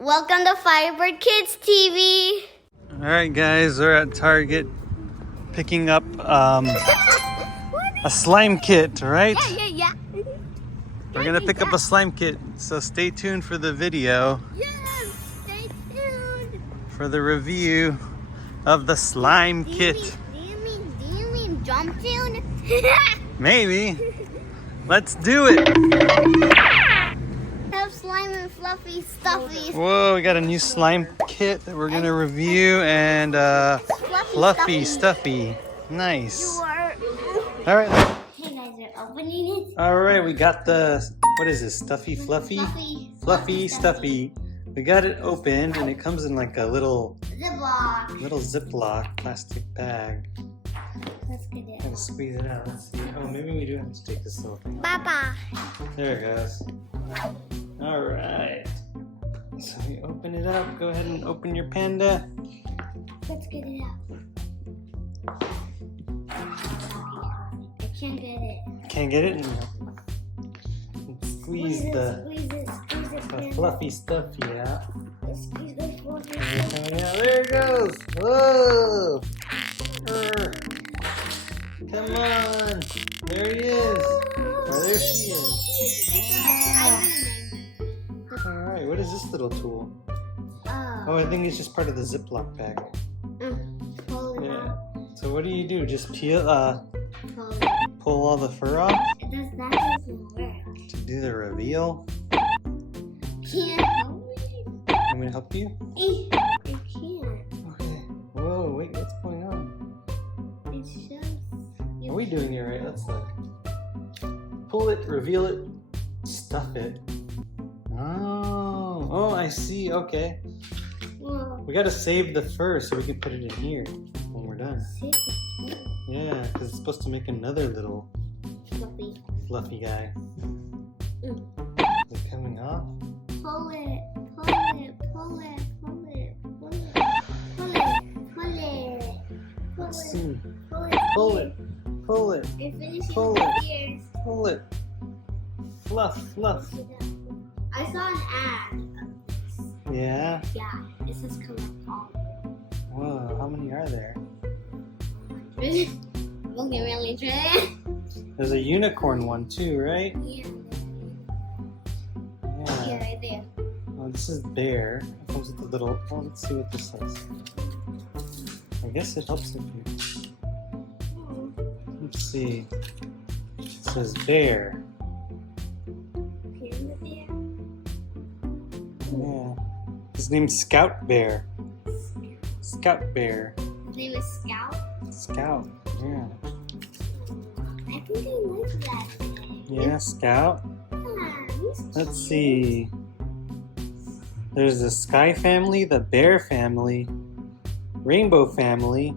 Welcome to Firebird Kids TV. Alright guys, we're at Target picking up a slime kit, right? Yeah. We're gonna pick up a slime kit, so stay tuned for the video. Yes, stay tuned. For the review of the slime kit. Do you mean jump tune? Maybe. Let's do it. Have slime and fluffy stuffies. Whoa, we got a new slime kit that we're gonna review, and fluffy stuffy. Nice. Alright. Hey guys, we're opening it. Alright, we got the, what is this, stuffy fluffy? Fluffy stuffy. We got it opened and it comes in like a little Ziploc plastic bag. Let's get it. Gotta squeeze it out. Let's see. Oh, maybe we do have to take this little thing. Bye-bye. There it goes. Alright. So we open it up. Go ahead and open your panda. Let's get it out. I can't get it. Can't get it? Squeeze the fluffy stuffy out. Squeeze the fluffy Yeah, there it goes. Whoa! Come on. There he is. Oh, there she is. Alright, what is this little tool? Oh, I think it's just part of the Ziploc bag. Yeah. So what do? Just peel, pull all the fur off? That doesn't work. To do the reveal? Can't help me. Want me to help you? I can't. Okay. Whoa, wait, what's going on? It's just... Are we doing it right? Let's look. Pull it, reveal it, stuff it. Oh, I see. Okay. Whoa. We gotta save the fur so we can put it in here when we're done. Yeah, because it's supposed to make another little fluffy guy. Is it coming off? Pull it. Let's see. Pull it. Pull it. Fluff. I saw an ad of this. Yeah? Yeah, it says collect all. Whoa, how many are there? Okay, really try. There's a unicorn one too, right? Yeah, Yeah. right there. Oh, this is bear. It comes with a little. Oh, let's see what this says. I guess it helps if you. Let's see. It says bear. Yeah. His name's Scout Bear. Scout Bear. His name is Scout? Scout, yeah. I think I like that name. Yeah, Scout. Yeah, he's Let's cute. see. There's the Sky family, the Bear family, Rainbow family.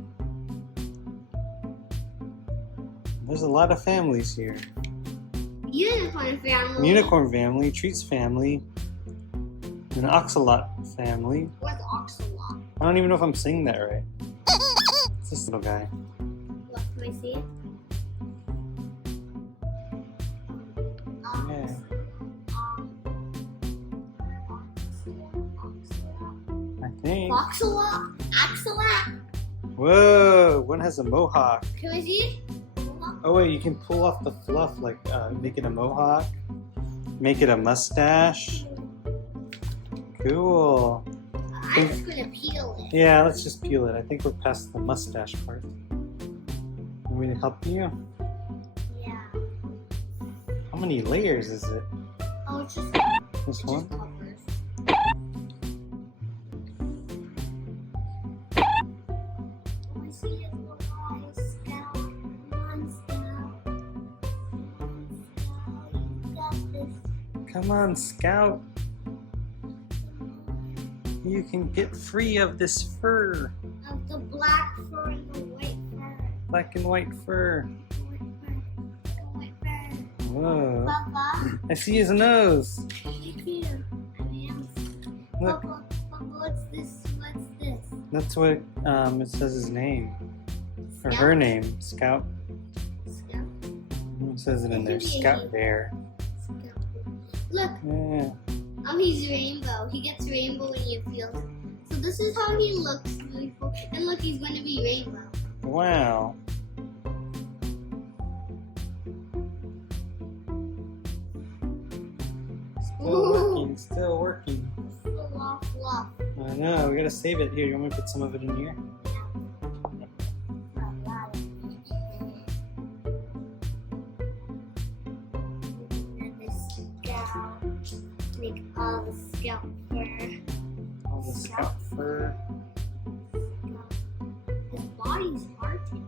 There's a lot of families here. Unicorn family. Unicorn family, Treats family, an Oxalot family. What's Oxalot? I don't even know if I'm saying that right. It's this little guy. What, can I see it? Yeah. I think. Oxalot? Whoa, one has a mohawk. Can we see it? Oh wait, you can pull off the fluff, like make it a mohawk, make it a mustache. Cool. I'm just gonna peel it. Yeah, let's just peel it. I think we're past the mustache part. Want me to help you? Yeah. How many layers is it? Oh, it's just This one? covers. I see his little eyes. Scout. You got this. Come on, Scout. You can get free of this fur. Of the black fur and the white fur. Black and white fur. White fur. Whoa. Papa. I see his nose. Look, Papa, what's this? that's what it says his name. Or her name, Scout. Scout. It says it in there, Scout Bear. Look. Yeah. He's rainbow. He gets rainbow when you feel it. So this is how he looks. And look, he's gonna be rainbow. Wow. Still working. Fluff, fluff. I know, we gotta save it. Here, you want me to put some of it in here? And the scalp. Make all the scalp fur. All the scalp fur. His body's hard to do.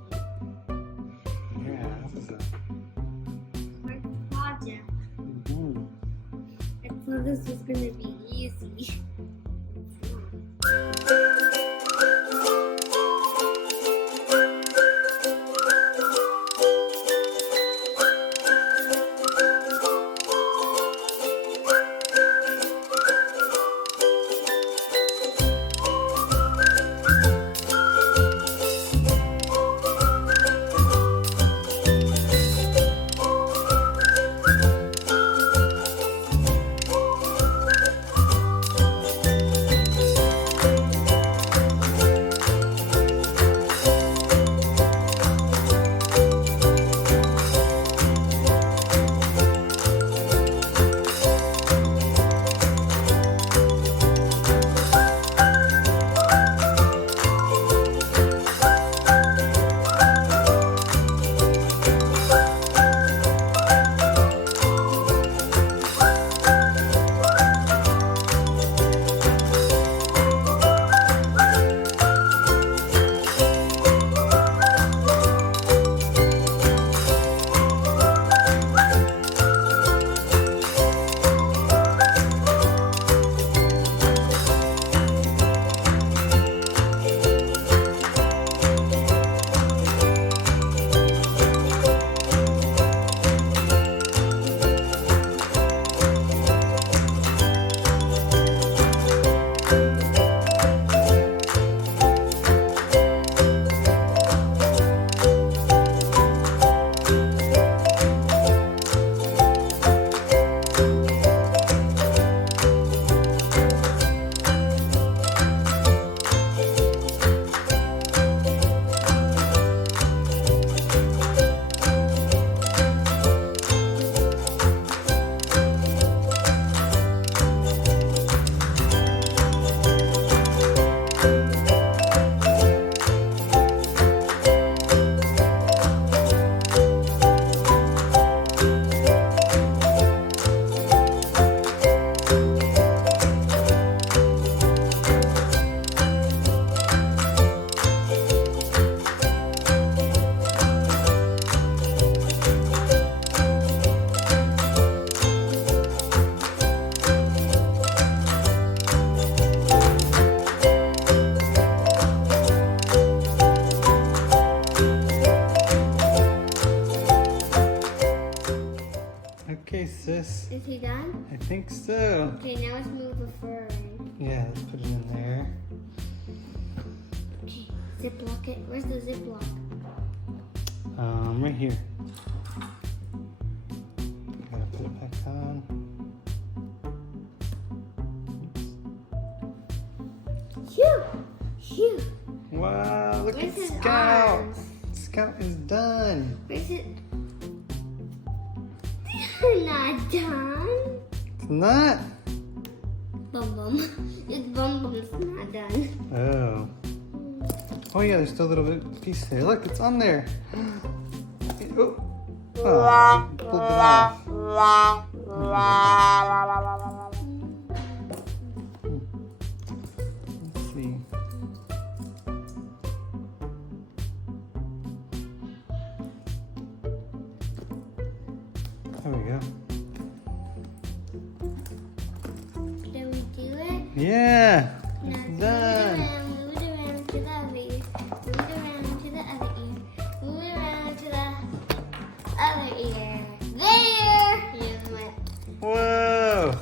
Yeah, that's a Hard project. mm-hmm. I thought this was gonna be easy. Okay, sis. Is he done? I think so. Okay, now let's move the fur in. Yeah, let's put it in there. Okay, ziplock it. Where's the ziplock? Right here. Gotta put it back on. Phew! Phew! Wow, look Where's at his Scout. arms? Scout is done. Where's it? They're not done. It's not? Bum bum. It's bum bum's not done. Oh. Oh yeah, there's still a little bit piece there. Look, it's on there. Oh, oh pulled it off. Let's see. There we go. Did we do it? Yeah, Now it's done. move it around to the other ear. Move it around to the other ear. Move it around to the other ear. There! Here's my... Whoa!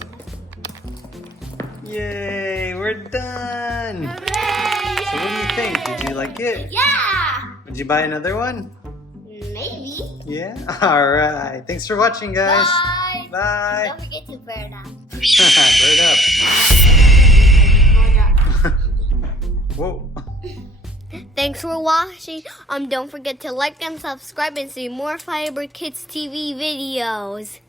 Yay, we're done. Hooray! So what do you think? Did you like it? Yeah! Would you buy another one? Maybe. Yeah? Alright. Thanks for watching, guys. Bye! Bye. Don't forget to bird up. Bird up. Whoa. Thanks for watching. Don't forget to like and subscribe and see more Firebird Kids TV videos.